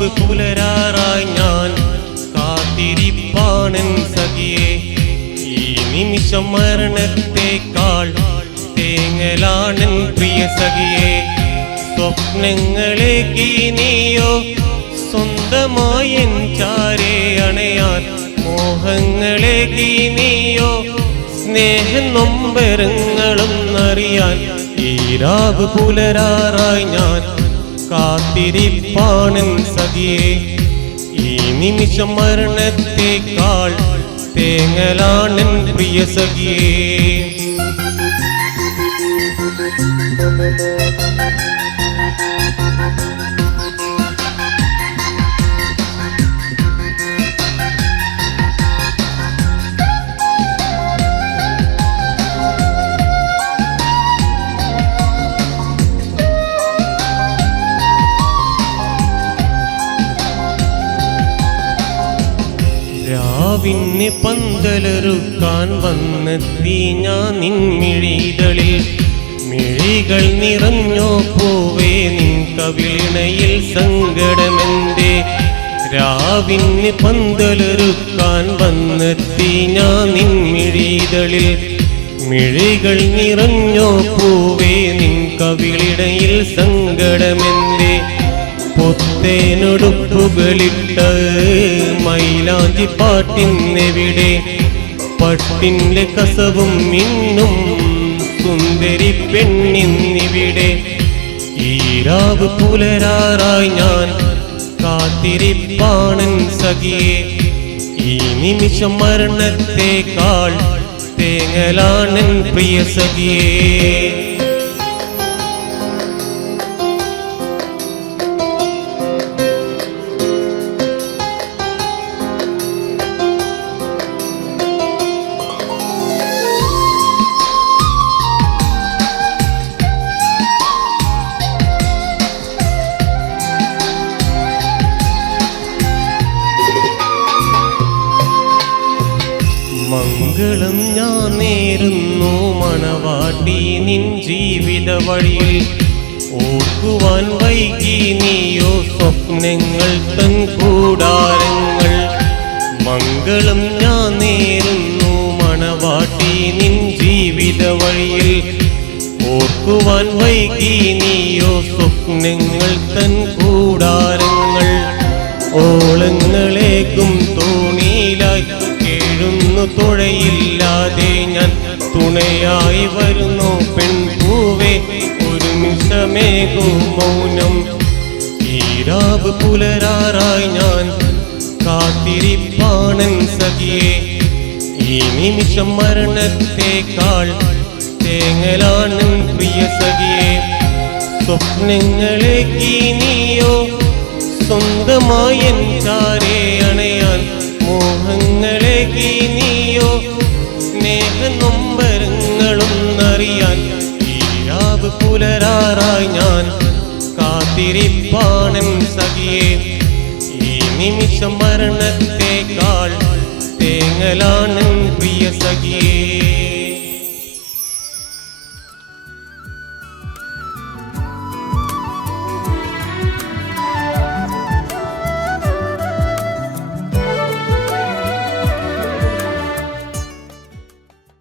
രാവ് പുലരാറായി ഞാൻ കാത്തിരിപ്പാണൻ സഖിയെ. ഈ നിമിഷം മരണത്തെക്കാൾ തേങ്ങലാണൻ പ്രിയ സഖിയെ. സ്വപ്നങ്ങളേക്ക് നീയോ സ്വന്തമായി എൻ ചാരേ അണയാൻ. മോഹങ്ങളേക്ക് നീയോ സ്നേഹ നൊമ്പരങ്ങളും അറിയാൻ. ഈ രാവ് പുലരാറായി ഞാൻ കാത്തിരിപ്പാണൻ സഖിയെ. ഈ നിമിഷം മരണത്തെക്കാൾ തേങ്ങലാണൻ പ്രിയ സഖിയെ. രാവിനെ പന്തലൊരുക്കാൻ വന്നെത്തി ഞാൻ നിൻമിഴിതളിൽ. മിഴികൾ നിറഞ്ഞോ പോവേ നിൻ കവിളിണയിൽ സങ്കടമെന്തേ. രാവിനെ പന്തലൊരുക്കാൻ വന്നെത്തി ഞാൻ നിൻമിഴിതളിൽ. മിഴികൾ നിറഞ്ഞോ പോവേ നിൻ കവിളിണയിൽ സങ്കടമെന്തേ. പൊത്തേനൊടുപ്പുകളിട്ട് മൈലാഞ്ചി പാട്ടിന്നെവിടെ. പട്ടിൻ്റെ കസവും മിന്നും സുന്ദരി പെണ്ണിന്നിവിടെ. ഈ രാവ് പുലരാറായി ഞാൻ കാത്തിരിപ്പാണൻ സഖിയെ. ഈ നിമിഷം മരണത്തെക്കാൾ തേങ്ങലാണൻ പ്രിയ സഖിയെ. മംഗളം ഞാൻ നേരുന്നു മണവാട്ടി നിൻ ജീവിത വഴിയിൽ. ഓർക്കുവാൻ വൈകി നീയോ സ്വപ്നങ്ങൾ തൻ കൂടാരങ്ങൾ. മംഗളം ഞാൻ നേരുന്നു മണവാട്ടി നിൻ ജീവിത വഴിയിൽ. ഓർക്കുവാൻ വൈകി നീയോ സ്വപ്നങ്ങൾ തൻ കൂടാരങ്ങൾ. ഓളങ്ങളേക്കും തോണിയിലായി കേഴുന്നു തുഴയില്ലാതെ ഞാൻ. തുണയായി വരുന്നു പെൺപൂവേ ഒരു നിമിഷമേകും മൗനം. ഈ രാവ് പുലരാറായി ഞാൻ കാത്തിരിപ്പാണൻ സഖിയെ. ഈ നിമിഷം മരണത്തെക്കാൾ തേങ്ങലാണൻ പ്രിയ സഖിയെ. സ്വപ്നങ്ങളേക്ക് നീയോ സ്വന്തമായി എൻ ചാരേ അണയാൻ. മോഹങ്ങളേക്ക് നീയോ സ്നേഹ നൊമ്പരങ്ങളും അറിയാൻ. ഈ രാവ് പുലരാറായി ഞാൻ കാത്തിരിപ്പാണൻ സഖിയെ. ഈ നിമിഷം മരണത്തെക്കാൾ തേങ്ങലാണൻ പ്രിയ സഖിയെ.